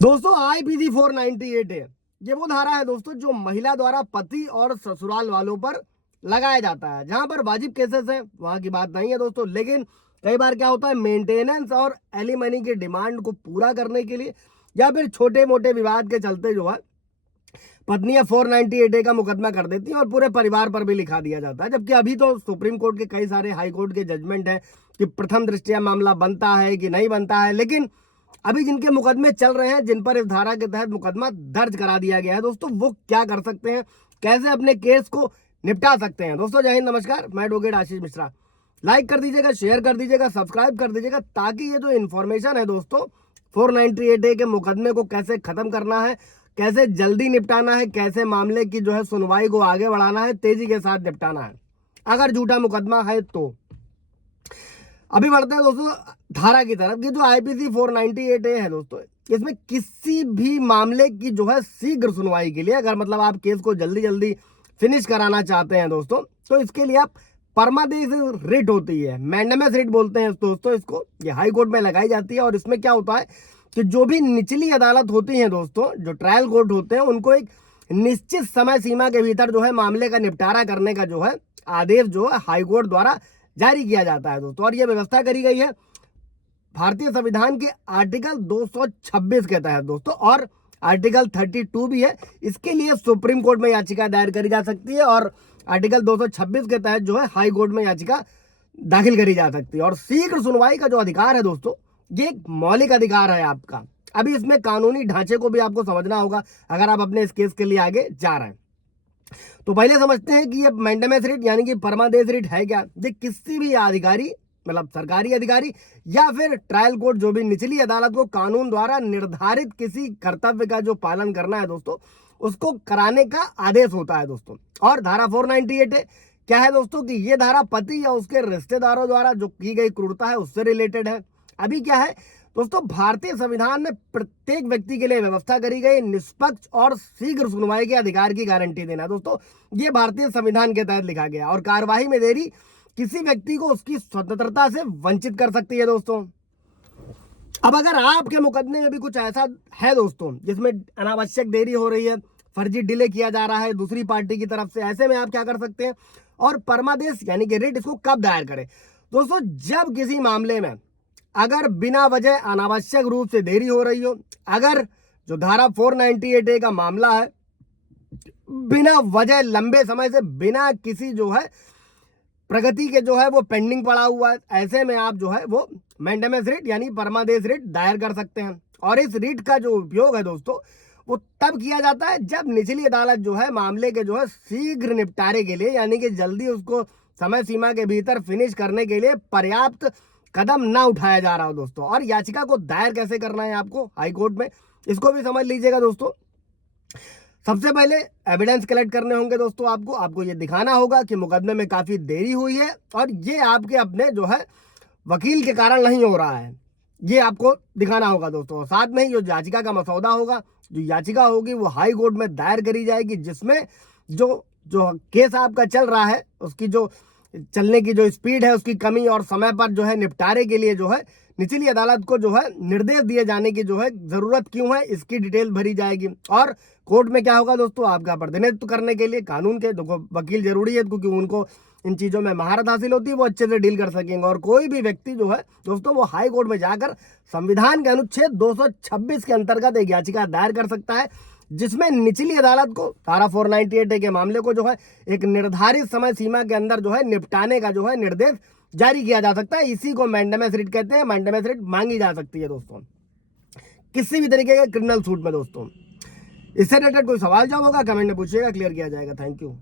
दोस्तों आईपीसी 498 है, ये वो धारा है दोस्तों जो महिला द्वारा पति और ससुराल वालों पर लगाया जाता है। जहां पर वाजिब केसेस है वहां की बात नहीं है दोस्तों, लेकिन कई बार क्या होता है मेंटेनेंस और एलिमनी की डिमांड को पूरा करने के लिए या फिर छोटे मोटे विवाद के चलते जो है पत्नियां 498 का मुकदमा कर देती हैं और पूरे परिवार पर भी लिखा दिया जाता है। जबकि अभी तो सुप्रीम कोर्ट के कई सारे हाई कोर्ट के जजमेंट है कि प्रथम दृष्टया मामला बनता है कि नहीं बनता है, लेकिन अभी जिनके मुकदमे चल रहे हैं, जिन पर इस धारा के तहत मुकदमा दर्ज करा दिया गया है दोस्तों, वो क्या कर सकते हैं, कैसे अपने केस को निपटा सकते हैं। दोस्तों जय हिंद, नमस्कार, मैं एडवोकेट आशीष मिश्रा। लाइक कर दीजिएगा, शेयर कर दीजिएगा, सब्सक्राइब कर दीजिएगा, ताकि ये जो इन्फॉर्मेशन है दोस्तों 498 के मुकदमे को कैसे खत्म करना है, कैसे जल्दी निपटाना है, कैसे मामले की जो है सुनवाई को आगे बढ़ाना है, तेजी के साथ निपटाना है अगर झूठा मुकदमा है तो। अभी बढ़ते हैं दोस्तों धारा की तरफ कि जो आईपीसी 498 है दोस्तों, इसमें किसी भी मामले की जो है शीघ्र सुनवाई के लिए, अगर मतलब आप केस को जल्दी जल्दी फिनिश कराना चाहते हैं दोस्तों, तो इसके लिए आप परमादेश रिट होती है, मैंडेमस रिट बोलते हैं दोस्तों इसको, ये हाई कोर्ट में लगाई जाती है। और इसमें क्या होता है कि जो भी निचली अदालत होती है दोस्तों, जो ट्रायल कोर्ट होते हैं, उनको एक निश्चित समय सीमा के भीतर जो है मामले का निपटारा करने का जो है आदेश जो है हाई कोर्ट द्वारा जारी किया जाता है दोस्तों। और यह व्यवस्था करी गई है भारतीय संविधान के आर्टिकल 226 के तहत दोस्तों, और आर्टिकल 32 भी है। इसके लिए सुप्रीम कोर्ट में याचिका दायर करी जा सकती है और आर्टिकल 226 के तहत जो है हाई कोर्ट में याचिका दाखिल करी जा सकती है। और शीघ्र सुनवाई का जो अधिकार है दोस्तों, ये एक मौलिक अधिकार है आपका। अभी इसमें कानूनी ढांचे को भी आपको समझना होगा अगर आप अपने इस केस के लिए आगे जा रहे हैं। तो पहले समझते हैं कि ये मैंडेमस रिट यानी कि परमादेश रिट है क्या। ये किसी भी अधिकारी, मतलब सरकारी अधिकारी या फिर ट्रायल कोर्ट, जो भी निचली अदालत को कानून द्वारा निर्धारित किसी कर्तव्य का जो पालन करना है दोस्तों, उसको कराने का आदेश होता है दोस्तों। और धारा 498 है क्या है दोस्तों कि ये धारा पति या उसके रिश्तेदारों द्वारा जो की गई क्रूरता है उससे रिलेटेड है। अभी क्या है दोस्तों, भारतीय संविधान में प्रत्येक व्यक्ति के लिए व्यवस्था करी गई निष्पक्ष और शीघ्र सुनवाई के अधिकार की गारंटी देना दोस्तों, ये भारतीय संविधान के तहत लिखा गया। और कार्यवाही में देरी किसी व्यक्ति को उसकी स्वतंत्रता से वंचित कर सकती है दोस्तों। अब अगर आपके मुकदमे में भी कुछ ऐसा है दोस्तों जिसमें अनावश्यक देरी हो रही है, फर्जी डिले किया जा रहा है दूसरी पार्टी की तरफ से, ऐसे में आप क्या कर सकते हैं, और परमादेश यानी कि रिट इसको कब दायर करें दोस्तों, जब किसी मामले में अगर बिना वजह अनावश्यक रूप से देरी हो रही हो, अगर जो धारा 498 का मामला है बिना वजह लंबे समय से बिना किसी जो है प्रगति के जो है वो पेंडिंग पड़ा हुआ है, ऐसे में आप जो है वो मैंडेमस रिट यानी परमादेश रिट दायर कर सकते हैं। और इस रिट का जो उपयोग है दोस्तों, वो तब किया जाता है जब निचली अदालत जो है मामले के जो है शीघ्र निपटारे के लिए, यानी कि जल्दी उसको समय सीमा के भीतर फिनिश करने के लिए पर्याप्त कदम ना उठाया जा रहा हो दोस्तों। और याचिका को दायर कैसे करना है आपको हाई कोर्ट में, इसको भी समझ लीजिएगा दोस्तों। सबसे पहले एविडेंस कलेक्ट करने होंगे दोस्तों, आपको ये दिखाना होगा कि मुकदमे में काफी देरी हुई है और ये आपके अपने जो है वकील के कारण नहीं हो रहा है, ये आपको दिखाना होगा दोस्तों। साथ में ही जो याचिका का मसौदा होगा, जो याचिका होगी वो हाई कोर्ट में दायर करी जाएगी, जिसमें जो जो केस आपका चल रहा है उसकी जो चलने की जो स्पीड है उसकी कमी और समय पर जो है निपटारे के लिए जो है निचली अदालत को जो है निर्देश दिए जाने की जो है जरूरत क्यों है, इसकी डिटेल भरी जाएगी। और कोर्ट में क्या होगा दोस्तों, आपका प्रतिनिधित्व करने के लिए कानून के वकील जरूरी है, क्योंकि उनको इन चीजों में महारत हासिल होती है, वो अच्छे से डील कर सकेंगे। और कोई भी व्यक्ति जो है दोस्तों वो हाई कोर्ट में जाकर संविधान के अनुच्छेद 226 के अंतर्गत एक याचिका दायर कर सकता है, जिसमें निचली अदालत को धारा 498 के मामले को जो है एक निर्धारित समय सीमा के अंदर जो है निपटाने का जो है निर्देश जारी किया जा सकता है। इसी को मैंडेमस रिट कहते हैं। मैंडेमस रिट मांगी जा सकती है दोस्तों किसी भी तरीके के क्रिमिनल सूट में दोस्तों। इससे रिलेटेड कोई सवाल जवाब होगा कमेंट में पूछिएगा, क्लियर किया जाएगा। Thank you.